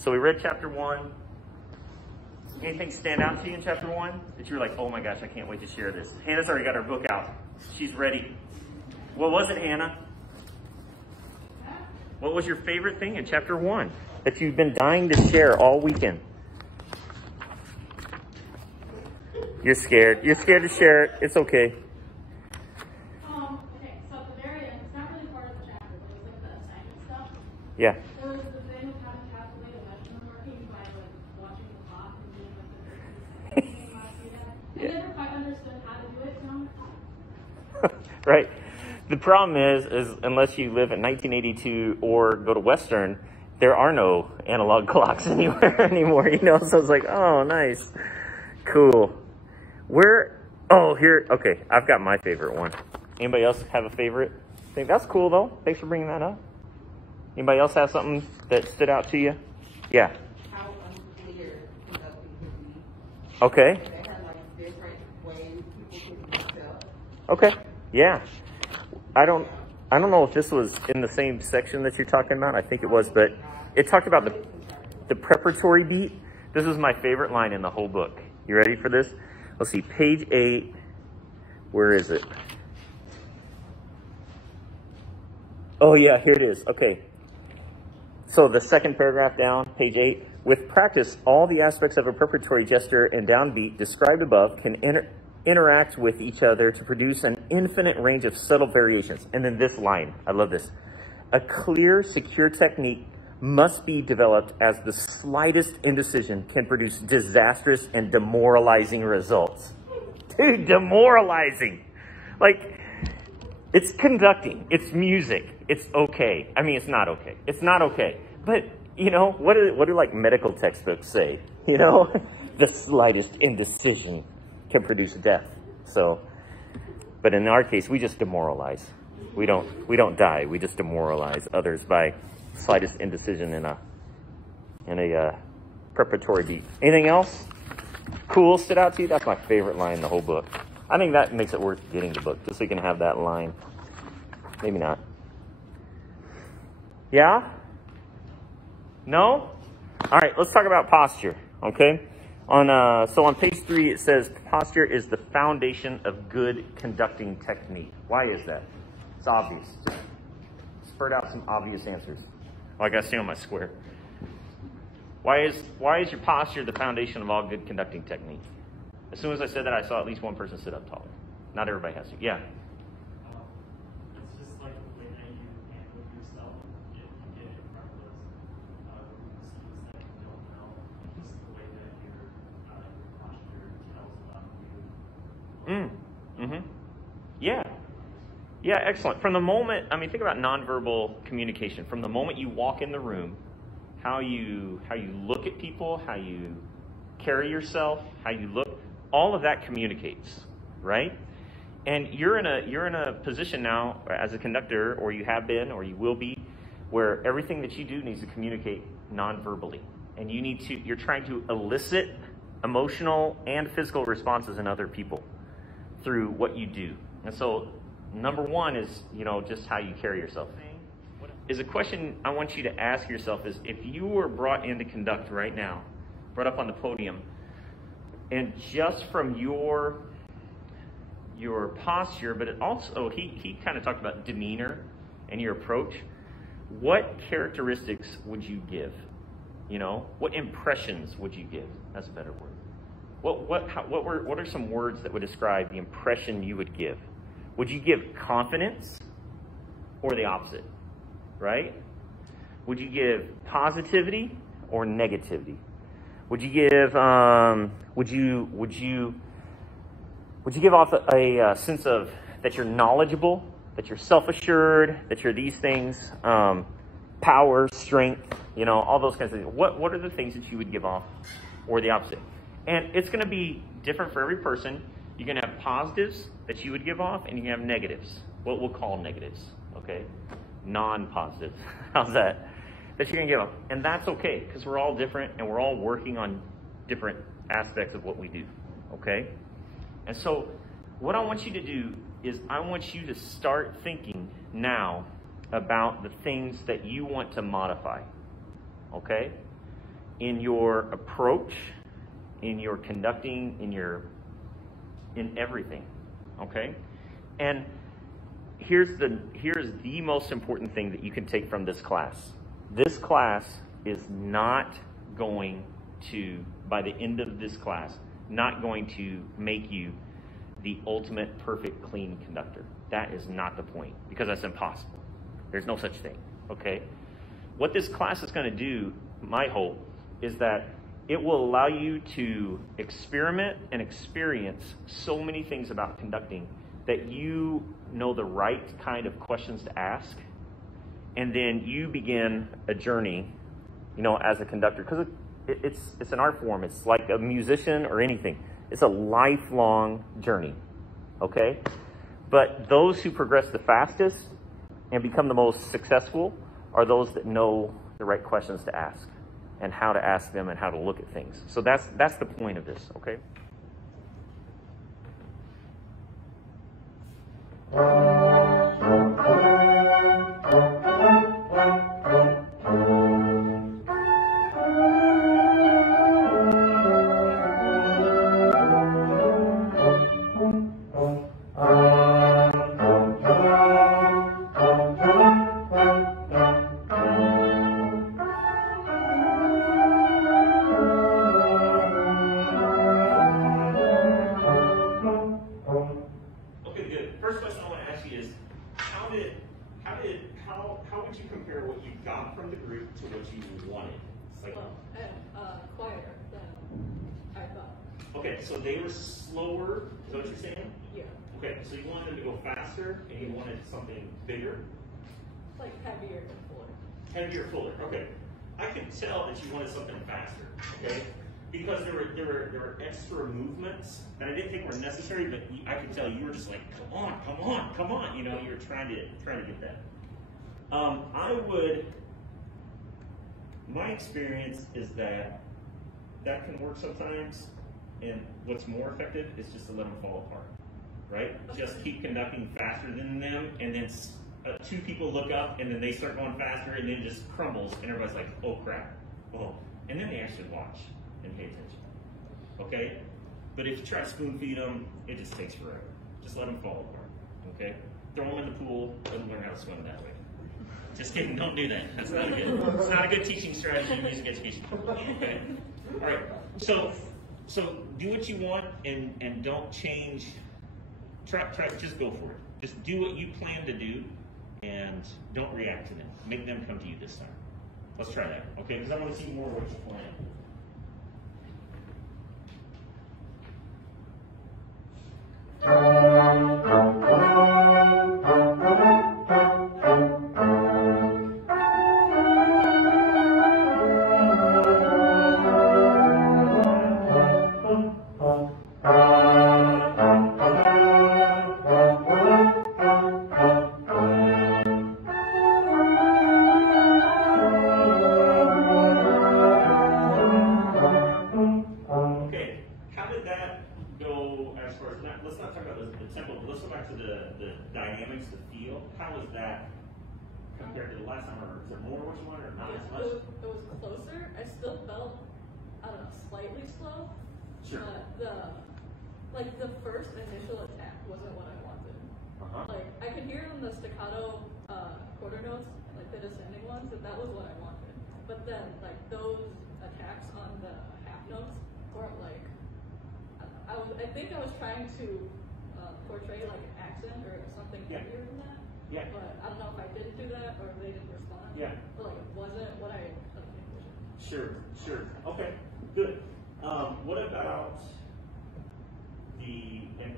So we read chapter 1. Anything stand out to you in chapter 1 that you were like, oh my gosh, I can't wait to share this? Hannah's already got her book out. She's ready. What was it, Hannah? What was your favorite thing in chapter 1 that you've been dying to share all weekend? You're scared. You're scared to share it. It's okay. Okay, so at the very end, it's not really part of the chapter, but it was like the assignment stuff. Yeah. There was the thing of how to calculate a measurement working by like watching the clock and doing like the 30 seconds. I never quite understood how to do it, Right. The problem is unless you live in 1982 or go to Western, there are no analog clocks anywhere anymore, you know? So it's like, oh, nice. Cool. Okay, I've got my favorite one. Anybody else have a favorite? That's cool, though. Thanks for bringing that up. Anybody else have something that stood out to you? Yeah. How unclear conducting can be. Okay. They had like different ways people could be self. Okay. Yeah. I don't know if this was in the same section that you're talking about. I think it was, but it talked about the preparatory beat. This is my favorite line in the whole book. You ready for this? Let's see, page 8. Where is it? Oh yeah, here it is. Okay. So the second paragraph down, page 8. With practice, all the aspects of a preparatory gesture and downbeat described above can interact with each other to produce an infinite range of subtle variations. And then this line, I love this. A clear, secure technique must be developed as the slightest indecision can produce disastrous and demoralizing results. Dude, demoralizing. Like, it's conducting, it's music, it's okay. I mean, it's not okay. It's not okay. But, you know, what do like medical textbooks say? You know, the slightest indecision can produce death. So, but in our case, we just demoralize. We don't die. We just demoralize others by slightest indecision in a preparatory beat. Anything else cool stood out to you? That's my favorite line in the whole book. I think that makes it worth getting the book, just so you can have that line. Maybe not. Yeah? No? All right, let's talk about posture, okay? So on page 3, it says, posture is the foundation of good conducting technique. Why is that? It's obvious. Just spurt out some obvious answers. Oh, I got to stay on my square. Why is your posture the foundation of all good conducting technique? As soon as I said that, I saw at least one person sit up taller. Not everybody has to. Yeah. It's just like the way that you handle yourself if you get in front of those students that you don't know. Just the way that your posture tells about you. Yeah. Yeah, excellent. From the moment, I mean, think about nonverbal communication. From the moment you walk in the room, how you look at people, how you carry yourself, how you look, all of that communicates, right? And you're in a position now as a conductor, or you have been, or you will be, where everything that you do needs to communicate non-verbally. And you're trying to elicit emotional and physical responses in other people through what you do. And so number one is, just how you carry yourself. Is a question I want you to ask yourself is, if you were brought in to conduct right now, brought up on the podium, and just from your posture, but it also, he kind of talked about demeanor and your approach, what characteristics would you give? What impressions would you give? That's a better word. What are some words that would describe the impression you would give? Would you give confidence or the opposite, right? Would you give positivity or negativity? Would you give, would you give off a sense of that you're knowledgeable, that you're self-assured, that you're these things, power, strength, all those kinds of things? What are the things that you would give off, or the opposite? And it's going to be different for every person. You're going to have positives that you would give off, and you're going to have negatives, what we'll call negatives, okay? Non-positives. How's that? That you're going to give off. And that's okay, because we're all different, and we're all working on different aspects of what we do, okay? And so what I want you to do is I want you to start thinking now about the things that you want to modify, okay? in your approach, in your conducting, in everything, okay? And here's the most important thing that you can take from this class. This class is not going to, by the end of this class, not going to make you the ultimate perfect clean conductor. That is not the point, because that's impossible. There's no such thing, okay? What this class is going to do, my hope, is that it will allow you to experiment and experience so many things about conducting that you know the right kind of questions to ask, and then you begin a journey, you know, as a conductor, because it's an art form. It's like a musician or anything. It's a lifelong journey, okay? But those who progress the fastest and become the most successful are those that know the right questions to ask and how to ask them and how to look at things. So that's the point of this, okay? How would you compare what you got from the group to what you wanted? Like, Quieter than I thought. okay, so they were slower, is that what you're saying? Yeah. Okay, so you wanted them to go faster and you wanted something bigger? Like heavier and fuller. Heavier, fuller, okay. I could tell that you wanted something faster, okay? Because there were extra movements that I didn't think were necessary, but I could tell you were just like, come on, you know, you were trying to get that. My experience is that can work sometimes, and what's more effective is just to let them fall apart, right? Just keep conducting faster than them, and then two people look up, and then they start going faster, and then it just crumbles, and everybody's like, oh crap, oh. And then they actually watch and pay attention, okay? But if you try to spoon feed them, it just takes forever. Just let them fall apart, okay? Throw them in the pool, let them learn how to swim that way. Just kidding, don't do that. That's not it's not a good teaching strategy in music education. Okay? All right, so do what you want and don't change, just go for it. Just do what you plan to do and don't react to them. Make them come to you this time. Let's try that, okay? Because I want to see more of what you plan. How was that compared to the last time? Is there more what you wanted or not as much? It was closer. I still felt, I don't know, slightly slow. Sure. But the first initial attack wasn't what I wanted. Like I could hear in the staccato quarter notes, like the descending ones, that was what I wanted. But then like those attacks on the half notes weren't like. I think I was trying to portray like an accent or something heavier than that. Yeah. But I don't know if I didn't do that or if they didn't respond. Yeah. But like it wasn't what I envisioned. Sure. Okay. Good.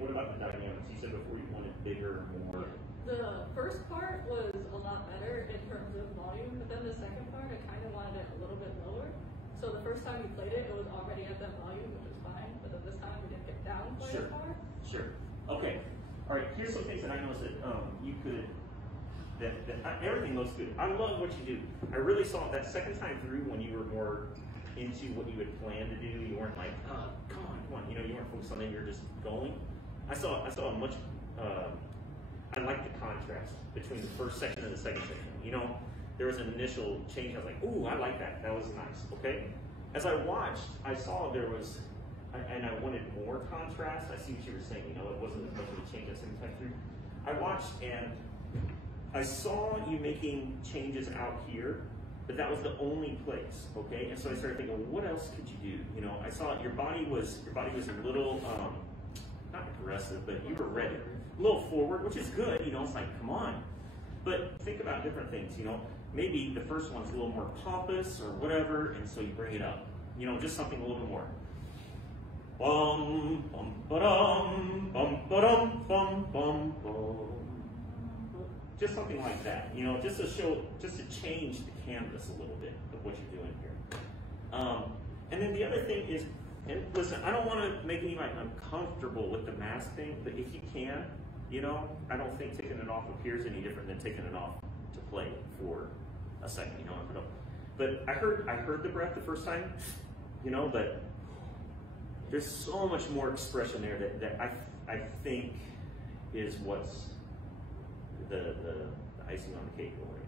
What about the dynamics? You said before you wanted bigger, more. The first part was a lot better in terms of volume, but then the second part I kind of wanted it a little bit lower. So the first time we played it, it was already at that volume, which was fine. But then this time we didn't get down quite as far. Sure. Okay. All right. Here's some things that I noticed that you could. Everything looks good. I love what you do. I really saw it that second time through when you were more into what you had planned to do. You weren't like, oh, come on. You know, you weren't focused on it. You're just going. I saw a much. I like the contrast between the first section and the second section. You know, there was an initial change. I was like, ooh, I like that. That was nice. Okay. as I watched, I saw there was, and I wanted more contrast. I see what you were saying, you know, it wasn't as much of a change as in type 3. I watched and I saw you making changes out here, but that was the only place, okay? And so I started thinking, well, what else could you do? You know, I saw your body was a little, not aggressive, but you were ready. A little forward, which is good, you know, it's like, come on. But think about different things, you know. Maybe the first one's a little more pompous or whatever, and so you bring it up. You know, just something a little bit more. Bum, bum, ba-dum, bum, ba-dum, bum, bum, bum. Just something like that, you know, just to show, just to change the canvas a little bit of what you're doing here. And then the other thing is, and listen, I don't want to make anybody uncomfortable with the mask thing, but if you can, you know, I don't think taking it off appears any different than taking it off to play for a second, you know. But I heard the breath the first time, you know, but there's so much more expression there that I think is what's the icing on the cake over it.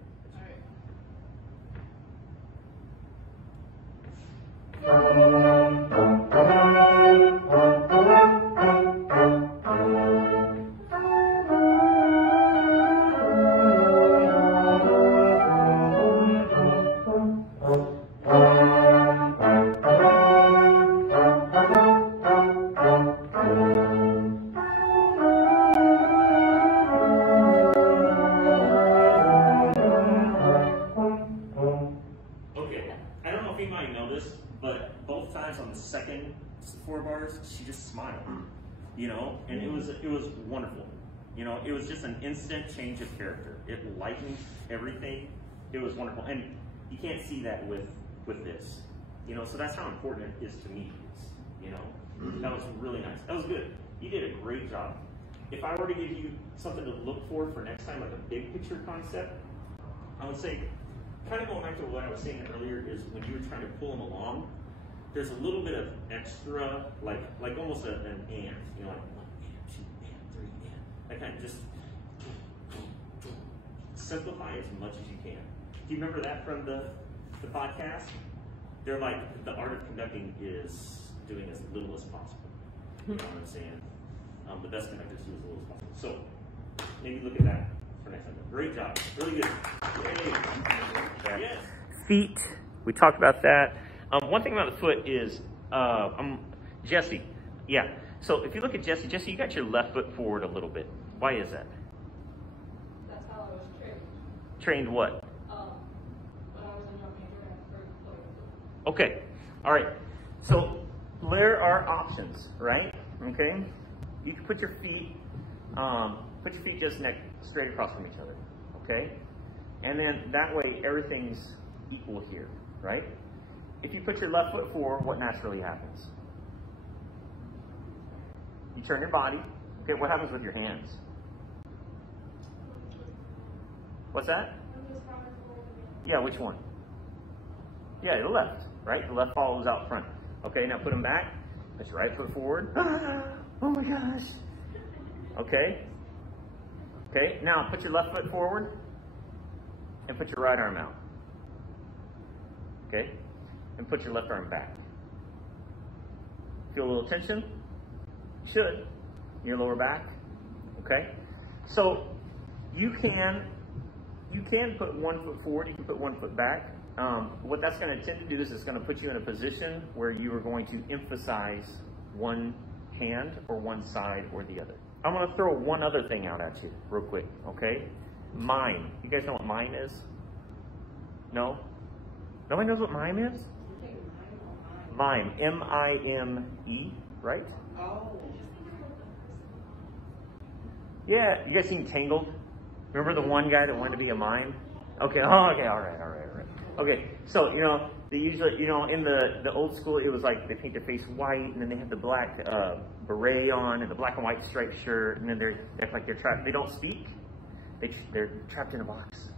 She just smiled, you know, and it was wonderful. You know, it was just an instant change of character. It lightened everything. It was wonderful, and you can't see that with this, you know. So that's how important it is to me. You know, that was really nice. That was good. You did a great job. If I were to give you something to look for next time, like a big picture concept, I would say, kind of going back to what I was saying earlier, is when you were trying to pull them along, there's a little bit of extra, like almost an and, you know, like 1 and 2 and 3 and. That kind of just simplify as much as you can. Do you remember that from the podcast? They're like, the art of conducting is doing as little as possible. You know what I'm saying? The best conductors do as little as possible. So maybe look at that for next time. Great job. Really good. Yay. Yes. Feet. We talked about that. One thing about the foot is, Jesse, yeah. So if you look at Jesse, you got your left foot forward a little bit. Why is that? That's how I was trained. Trained what? When I was in jump major and first floor. Okay, all right. So there are options, right? Okay. You can put your feet just straight across from each other. Okay, and then that way everything's equal here, right? If you put your left foot forward, what naturally happens? You turn your body. Okay, what happens with your hands? What's that? Yeah, which one? Yeah, the left, right? The left follows out front. Okay, now put them back. Put your right foot forward. Oh my gosh. Okay. Okay, now put your left foot forward and put your right arm out. Okay? And put your left arm back. Feel a little tension? You should. In your lower back. Okay? So you can put 1 foot forward, you can put 1 foot back. What that's going to tend to do is it's going to put you in a position where you are going to emphasize one hand or one side or the other. I'm going to throw one other thing out at you real quick, okay? Mime. You guys know what mime is? No? Nobody knows what mime is? Mime, M-I-M-E, right? Oh. Yeah, you guys seen Tangled? Remember the one guy that wanted to be a mime? Okay, oh, okay, all right. Okay, so, you know, they usually, you know, in the old school, it was like they paint their face white, and then they have the black beret on, and the black and white striped shirt, and then they act like they're trapped. They don't speak. They're trapped in a box.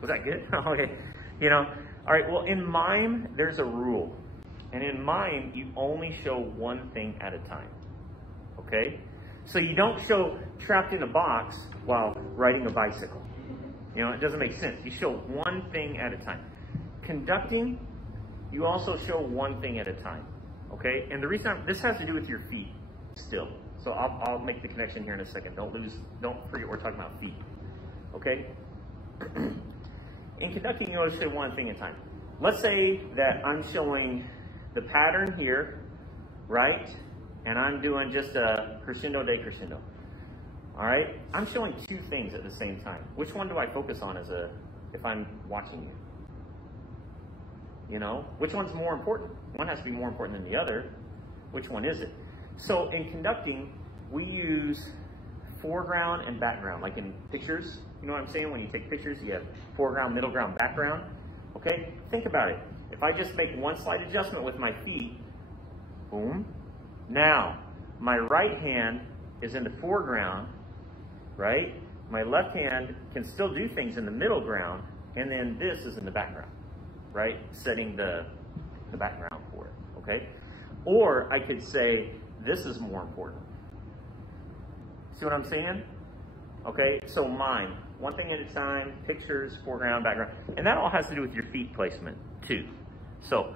Was that good? Okay, you know. All right, well, in mime, there's a rule. And in mime, you only show one thing at a time. Okay? So you don't show trapped in a box while riding a bicycle. You know, it doesn't make sense. You show one thing at a time. Conducting, you also show one thing at a time, okay? And the reason this has to do with your feet still. So I'll make the connection here in a second. Don't forget we're talking about feet, okay? In conducting, you always show one thing at a time. Let's say that I'm showing the pattern here, right? And I'm doing just a crescendo, decrescendo. All right? I'm showing two things at the same time. Which one do I focus on if I'm watching you? You know, which one's more important? One has to be more important than the other. Which one is it? So in conducting, we use foreground and background, like in pictures. You know what I'm saying? When you take pictures, you have foreground, middle ground, background. Okay? Think about it. If I just make one slight adjustment with my feet, boom. Now, my right hand is in the foreground, right? My left hand can still do things in the middle ground, and then this is in the background, right? Setting the background for it, okay? Or I could say, this is more important. See what I'm saying? Okay, so mine, one thing at a time, pictures, foreground, background, and that all has to do with your feet placement too. So,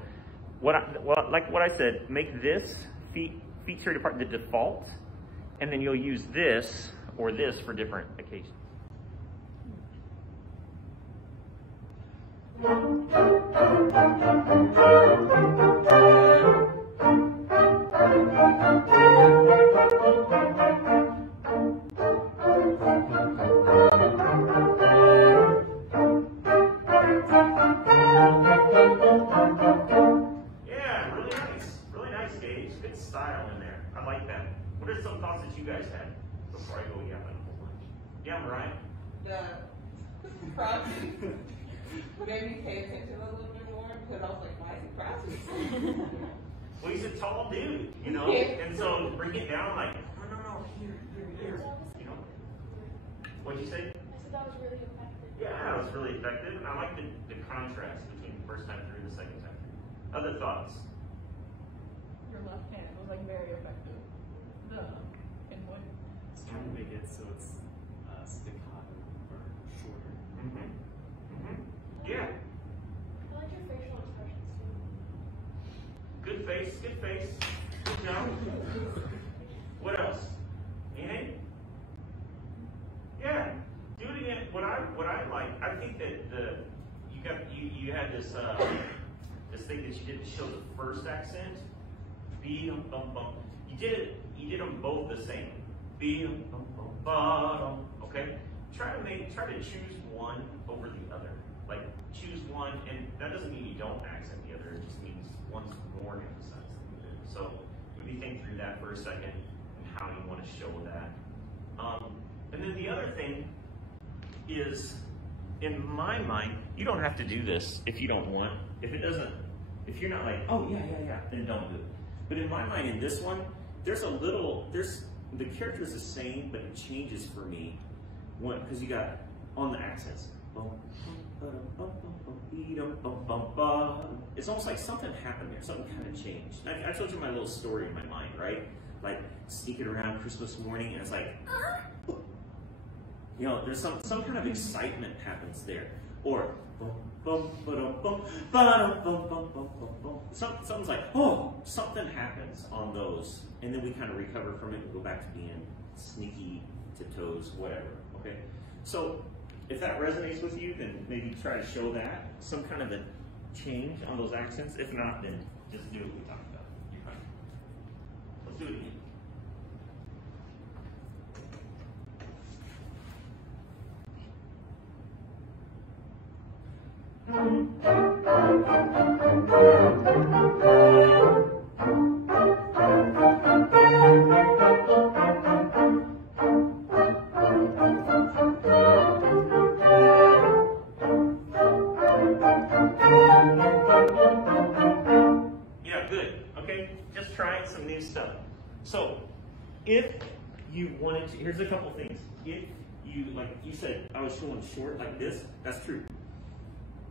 like what I said, make this feature part the default, and then you'll use this or this for different occasions. Yeah, really nice, Gage. Good style in there. I like that. What are some thoughts that you guys had before I go yapping a whole bunch? Yeah, Mariah? The crossing made me pay attention a little bit more because I was like, why is he crossing? Well, he's a tall dude, you know, and so bring it down like, no, here, you know. What'd you say? I said that was really effective. Yeah, it was really effective, and I like the contrast between the first time through and the second time through. Other thoughts? Your left hand was like very effective. The input. It's trying to make it so it's staccato or shorter. Yeah. I like your facial expressions too. Good face. Good job. What else? Anything? Yeah. Do it again. What I like, I think that you had this this thing that you didn't show the first accent. Bum bum bum. You did them both the same. Bum bum bum bum. Okay. Try to choose one over the other. Like choose one, and that doesn't mean you don't accent the other. It just means one's more emphasized than the other. So maybe think through that for a second and how you want to show that. And then the other thing is, in my mind, you don't have to do this if you don't want. If you're not like, oh yeah, then don't do it. But in my mind, in this one, the character is the same, but it changes for me because you got on the accents. It's almost like something happened there, something kind of changed. I told you my little story in my mind, right? Like sneaking around Christmas morning, and it's like, you know, there's some kind of excitement happens there, or something's like, oh, something happens on those, and then we kind of recover from it and go back to being sneaky tiptoes, whatever. Okay, so if that resonates with you, then maybe try to show that some kind of a change on those accents. If not, then just do what we talked about. You're fine. Let's do it again. Yeah, good. Okay, just trying some new stuff. So, if you wanted to, here's a couple things. If you, like you said, I was showing short like this, that's true.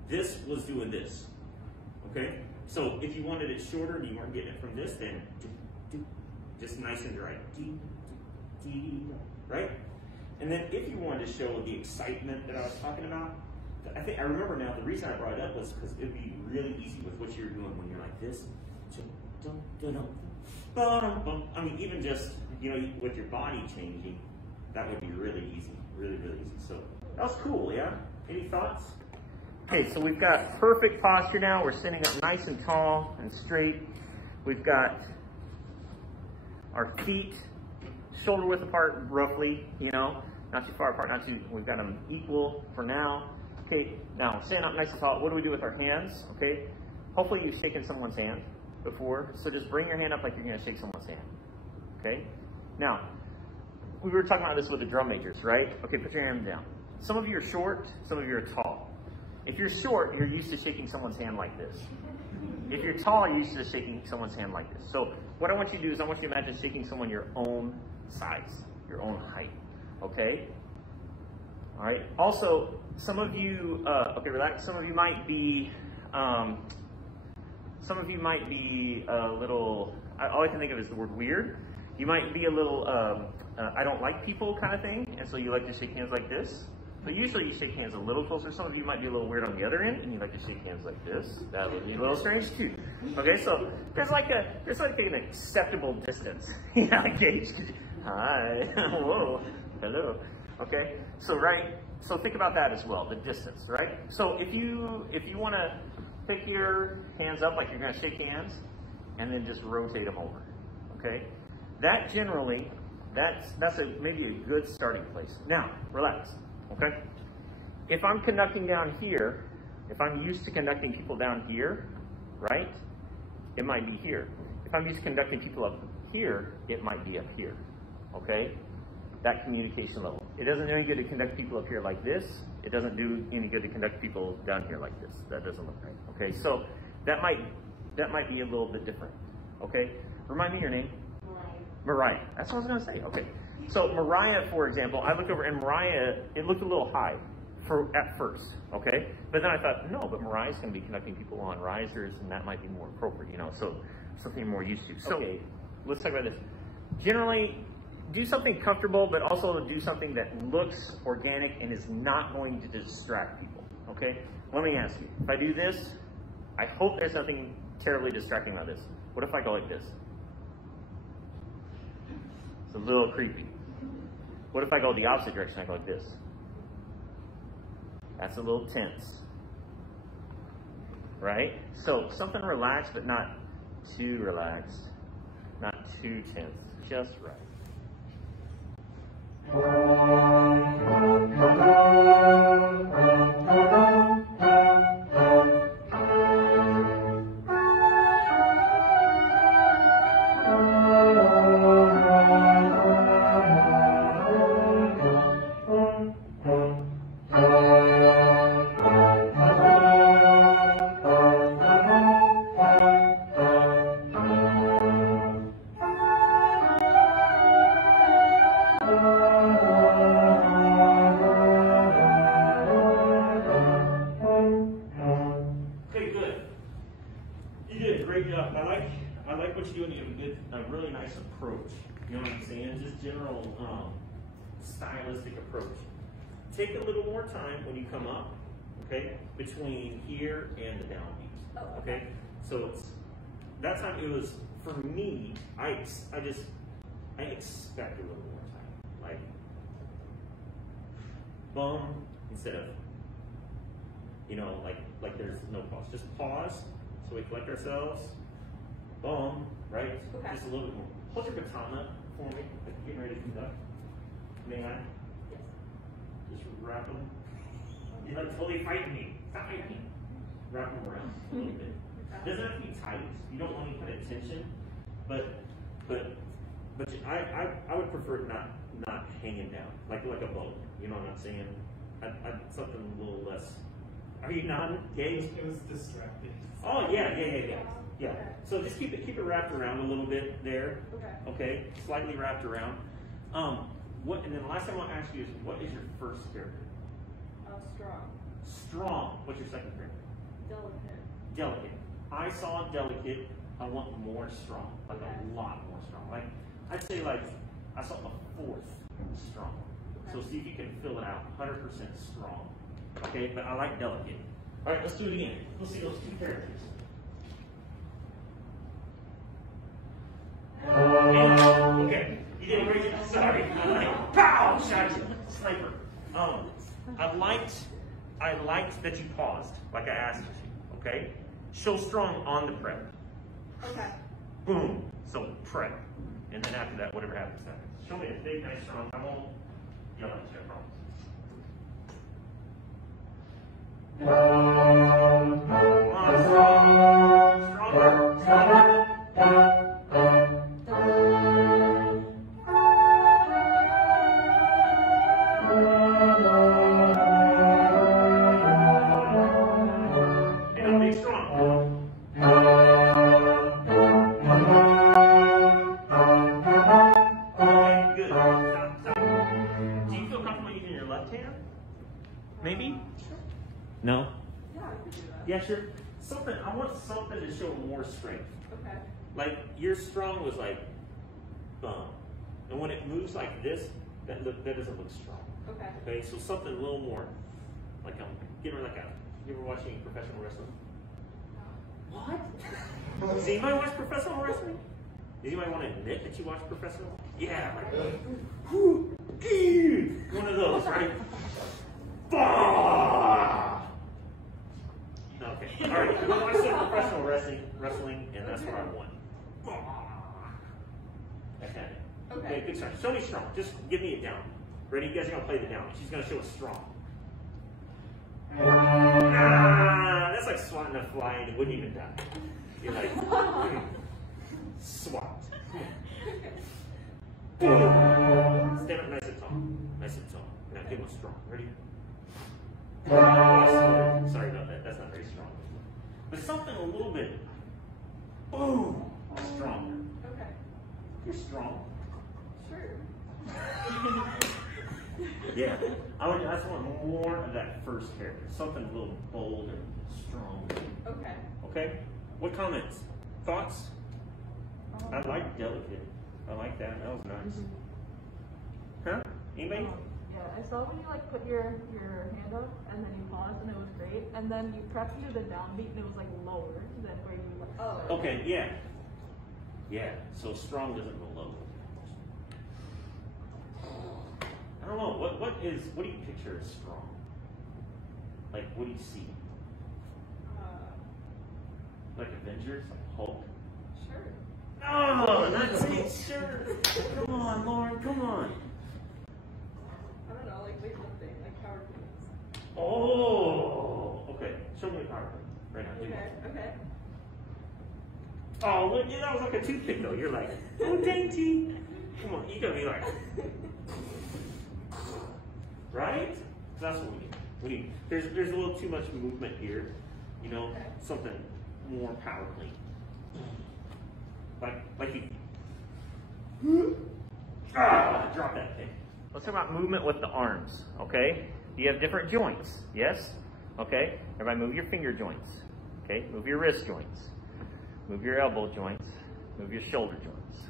This was doing this, okay? So if you wanted it shorter and you weren't getting it from this, then just nice and dry, right? And then if you wanted to show the excitement that I was talking about, I remember now, the reason I brought it up was because it'd be really easy with what you're doing when you're like this. I mean, even just, you know, with your body changing, that would be really easy, really, really easy. So that was cool, yeah? Any thoughts? Okay, so we've got perfect posture now. We're sitting up nice and tall and straight. We've got our feet shoulder width apart roughly, you know, not too far apart, not too, we've got them equal for now. Okay, now stand up nice and tall. What do we do with our hands? Okay, hopefully you've shaken someone's hand before, so just bring your hand up like you're gonna shake someone's hand. Okay, now, we were talking about this with the drum majors, right? Okay, put your hand down. Some of you are short, some of you are tall. If you're short, you're used to shaking someone's hand like this. If you're tall, you're used to shaking someone's hand like this. So what I want you to do is I want you to imagine shaking someone your own size, your own height, okay? All right, also, some of you, okay, relax. Some of you might be a little, all I can think of is the word weird. You might be a little, I don't like people kind of thing, and so you like to shake hands like this. But usually you shake hands a little closer. Some of you might be a little weird on the other end, and you like to shake hands like this. That would be a little strange too. Okay, so there's like an acceptable distance. You know, gauge. Hi, whoa, hello. Okay, so so think about that as well, the distance, right? So if you want to pick your hands up like you're going to shake hands, and then just rotate them over. Okay, that generally, that's maybe a good starting place. Now, relax. Okay? If I'm conducting down here, if I'm used to conducting people down here, right, it might be here. If I'm used to conducting people up here, it might be up here. Okay? That communication level. It doesn't do any good to conduct people up here like this. It doesn't do any good to conduct people down here like this. That doesn't look right. Okay? So that might be a little bit different. Okay? Remind me your name. Mariah. That's what I was going to say. Okay. So Mariah, for example, I looked over and Mariah, it looked a little high at first, okay? But then I thought, no, but Mariah's going to be conducting people on risers, and that might be more appropriate, you know, so something more used to. So let's talk about this. Generally, do something comfortable, but also do something that looks organic and is not going to distract people, okay? Let me ask you, if I do this, I hope there's nothing terribly distracting about this. What if I go like this? It's a little creepy. What if I go the opposite direction? I go like this. That's a little tense. Right? So something relaxed, but not too relaxed. Not too tense. Just right. Stylistic approach. Take a little more time when you come up, okay, between here and the downbeat. Okay, so it's that time. It was for me. I expect a little more time, like bum instead of, you know, like there's no pause. Just pause so we collect ourselves. Bum, right? Okay. Just a little bit more. Hold your katana for me. Like you're getting ready to conduct. May I? Yes. Just wrap them. You're like totally fighting me. Fight me. Wrap them around a little bit. It doesn't have to be tight. You don't want any kind of tension, but I would prefer it not hanging down like a boat. You know what I'm saying? I'd something a little less. Are you nodding? Gage? It was distracting. Oh yeah. So just keep it wrapped around a little bit there. Okay. Slightly wrapped around. And then the last thing I want to ask you is, what is your first character? Strong. Strong. What's your second character? Delicate. Delicate. I saw delicate. I want more strong, like a lot more strong. Like I'd say, like I saw a fourth strong. So see if you can fill it out. 100% strong. Okay, but I like delicate. All right, let's do it again. Let's see those two characters. Okay, you did a great job. Sorry. Pow! Shot you. Sniper. I liked that you paused, like I asked you to. Okay? Show strong on the prep. Okay. Boom. So prep. And then after that, whatever happens, happens. Show me a big, nice, strong. I won't yell at you, I promise. Stronger. Stronger. And big strong. Okay, good. Stop. Do you feel comfortable using your left hand? Maybe? No? Yeah, I could do that. Yeah, sure. I want something to show more strength. Okay. Like your strong was like, bum. And when it moves like this, that doesn't look strong. Okay. Okay, so something a little more, like you ever watching professional wrestling? What? Does anybody watch professional wrestling? Does anybody want to admit that you watch professional? Yeah, like, one of those, right? Okay, all right, we'll watch some professional wrestling, and that's what I want. Okay. Okay, good start. Show me strong. Just give me a down. Ready? You guys are going to play the down. She's going to show us strong. That's like swatting a fly and it wouldn't even die. You're like, swat. Stand up nice and tall. Nice and tall. Now give them strong. Ready? Sorry about that. That's not very strong. But something a little bit, boom, stronger. Okay. You're strong. Sure. Yeah. I just want more of that first character. Something a little bold and strong. Okay. Okay? What comments? Thoughts? I like delicate. I like that. That was nice. Huh? Anybody? Yeah, I saw when you like put your hand up and then you paused and it was great, and then you pressed into the downbeat and it was like lower than where you like. Oh. Okay, yeah. Yeah, so strong doesn't go low. I don't know, what do you picture as strong? Like, what do you see? Like Avengers, like Hulk? Sure. Oh, not saying sure. Come on, Lauren, come on. I don't know, like weightlifting, like power cleans. Oh, okay. Show me a power right now. Okay. Okay. Oh, look, that was like a toothpick though. You're like, oh, dainty. Come on, you gotta be like, right? That's what we need. There's a little too much movement here. You know, something more power clean. Like you. Drop that thing. Let's talk about movement with the arms, okay? You have different joints, yes? Okay? Everybody move your finger joints, okay? Move your wrist joints. Move your elbow joints. Move your shoulder joints,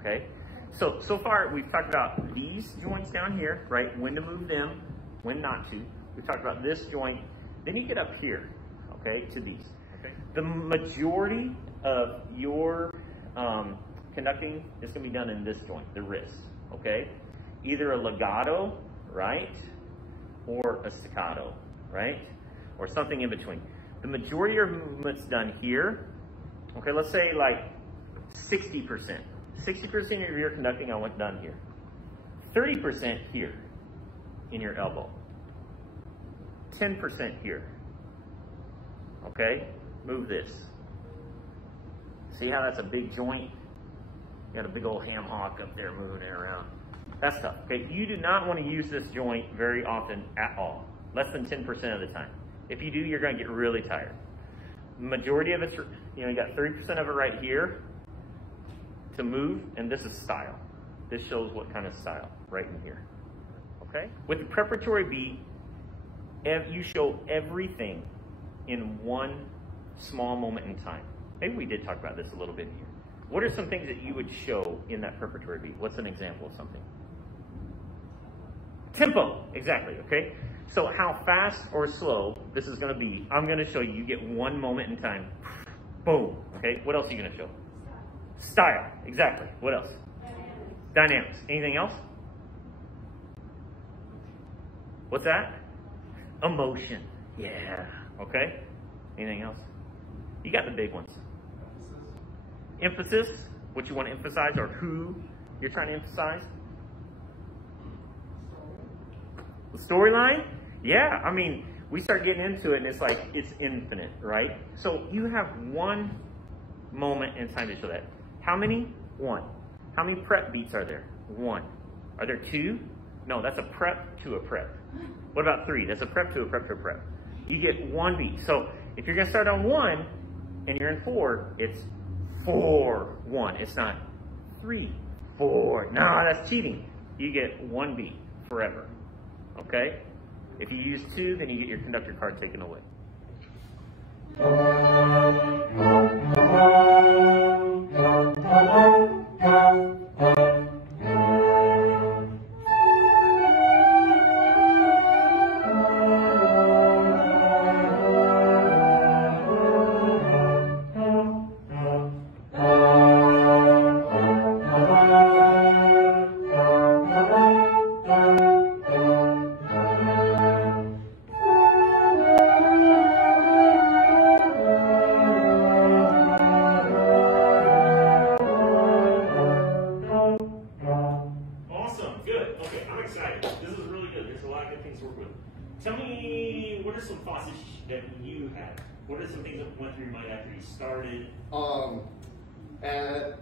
okay? So far, we've talked about these joints down here, right? When to move them, when not to. We've talked about this joint. Then you get up here, okay, to these. Okay. The majority of your conducting is going to be done in this joint, the wrist, okay? Either a legato, right, or a staccato, right, or something in between. The majority of your movement's done here, okay? Let's say like 60%. 60% of your conducting I want done here. 30% here in your elbow. 10% here. Okay? Move this. See how that's a big joint? You got a big old ham hock up there moving it around. That's tough. Okay, you do not want to use this joint very often at all. Less than 10% of the time. If you do, you're going to get really tired. Majority of it's, you got 30% of it right here to move, and this is style. This shows what kind of style right in here. Okay? With the preparatory beat, you show everything in one small moment in time. Maybe we did talk about this a little bit here. What are some things that you would show in that preparatory beat? What's an example of something? Tempo, exactly, okay? So how fast or slow this is gonna be, I'm gonna show you. You get 1 moment in time. Boom, okay? What else are you gonna show? Style, exactly. What else? Dynamics. Anything else? What's that? Emotion, yeah, okay? Anything else? You got the big ones. Emphasis, what you want to emphasize or who you're trying to emphasize. The storyline? Yeah, I mean, we start getting into it and it's like, it's infinite, right? So you have 1 moment in time to show that. How many? 1. How many prep beats are there? 1. Are there 2? No, that's a prep to a prep. What about 3? That's a prep to a prep to a prep. You get 1 beat. So if you're gonna start on 1 and you're in 4, it's 4, 1. It's not 3, 4. No, that's cheating. You get 1 beat forever, okay? If you use 2, then you get your conductor card taken away. Awesome, good. Okay, I'm excited. This is really good. There's a lot of good things to work with. Tell me, what are some thoughts that you had? What are some things that went through your mind after you started?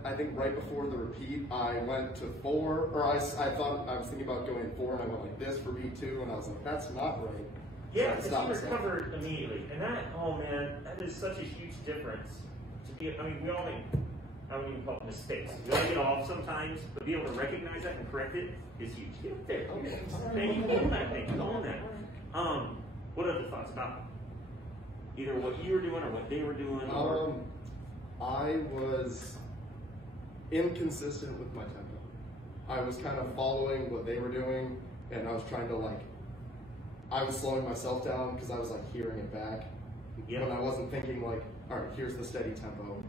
I think right before the repeat, I went to 4, or I thought I was thinking about going 4, and I went like this for beat 2, and I was like, that's not right. Yeah, it's it's not recovered immediately. And that, oh man, that is such a huge difference. To be, I mean, we all make, I don't even call it mistakes. We all get off sometimes, but be able to recognize that and correct it is huge. Get up there. Okay. Man, you own that thing. You own that. What other thoughts about either what you were doing or what they were doing? Or... I was inconsistent with my tempo. I was kind of following what they were doing, and I was trying to I was slowing myself down because I was hearing it back. Yep. When I wasn't thinking all right, here's the steady tempo.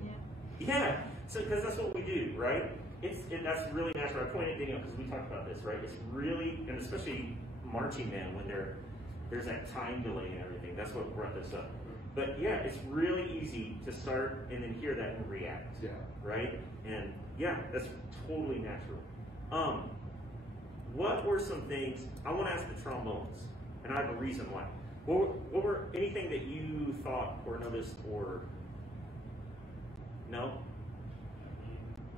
Yeah, so because that's what we do, right? That's really natural. I pointed Daniel because we talked about this, right? It's really, and especially marching band when there's that time delay and everything. That's what brought this up. But yeah, it's really easy to start and then hear that and react. Yeah. Right? And yeah, that's totally natural. What were some things, I want to ask the trombones, and I have a reason why. What were anything that you thought or noticed or no?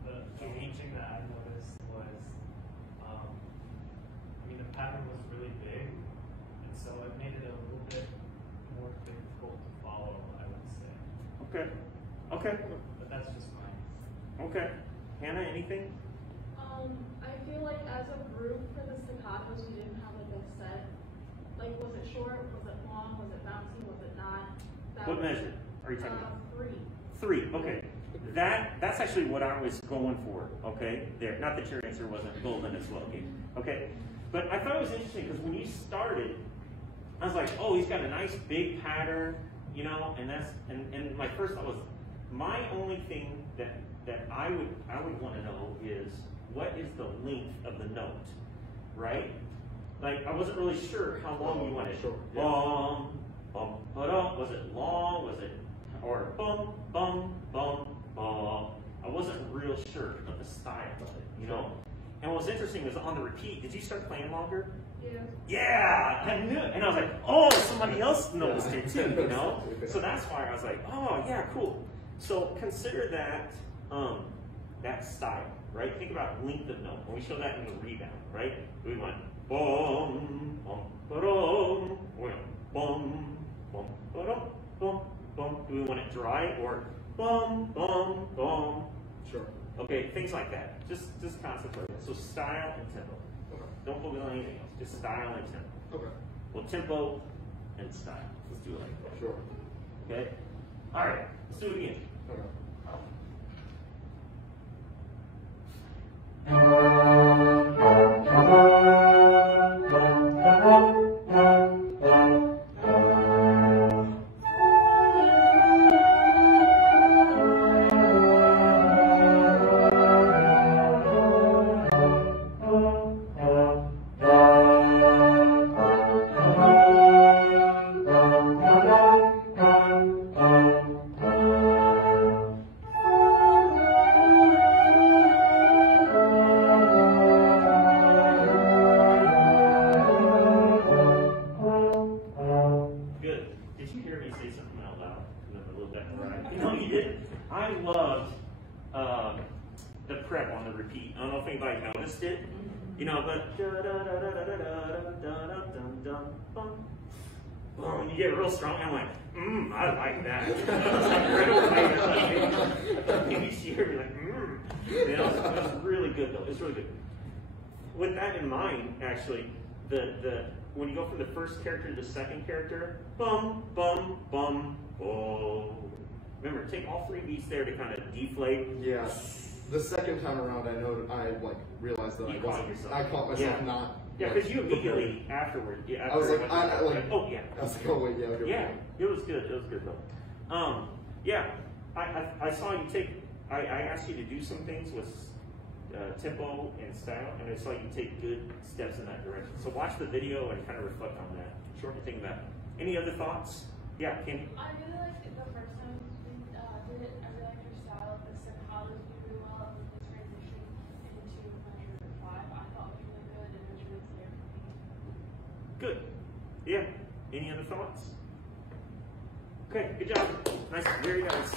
The main thing that I noticed was, the pattern was really big, and so it made it a little bit more difficult to follow, I would say. Okay. Okay. But that's just mine. Okay. Hannah, anything? I feel like as a group for the staccatos, we didn't have a set. Was it short? Was it long? Was it bouncy? Was it not? What measure are you talking about? 3. 3. Okay. That's actually what I was going for. Okay. There. Not that your answer wasn't golden as well. Okay. But I thought it was interesting because when you started, I was like, oh, he's got a nice big pattern, and my first thought was, my only thing that I would want to know is what is the length of the note, right? I wasn't really sure how long you wanted. Bum, bum, ba-dum. Was it long? Was it or bum, bum, bum, bum? I wasn't real sure of the style of it, And what was interesting was on the repeat, did you start playing longer? Yeah. Yeah, I knew it. And I was like, oh, somebody else noticed it too, So that's why I was like, oh, yeah, cool. So consider that that style, right? Think about length of note. When we show that in the rebound, right? We went bum, bum, ba-dum. We went bum, bum, ba-dum, bum, bum. Do we want it dry or bum, bum, bum? Sure. Okay, things like that. Just concepts like that. So style and tempo. Okay. Don't focus on anything else. Just style and tempo. Okay. Well, tempo and style. Let's do it like that. Sure. Okay? All right. Let's do it again. Okay. Thank you. right. No, you didn't. I loved the prep on the repeat. I don't know if anybody noticed it. You know, but and you get real strong. I'm like, I like that. Maybe you hear me like, You know, it was really good though. It's really good. With that in mind, actually, the when you go from the first character to the second character, bum, bum, bum, oh. Remember, take all three beats there to kind of deflate. Yeah. The second time around, I realized that I caught myself not. Yeah, because you immediately afterward. Yeah, I was like, oh yeah. I was like, oh wait, yeah. Okay, yeah, it was good. It was good though. Yeah, I saw you take. I asked you to do some things with tempo and style, and I saw you take good steps in that direction. So watch the video and kind of reflect on that. Sure. Think about it. Any other thoughts? Yeah, Kenny. I really liked it the first time we did it. I really liked your style. The staccatos did really well. And the transition into measure 5, I thought was really good, and it was really clear for me. Good. Yeah. Any other thoughts? Okay. Good job. Nice. Very nice.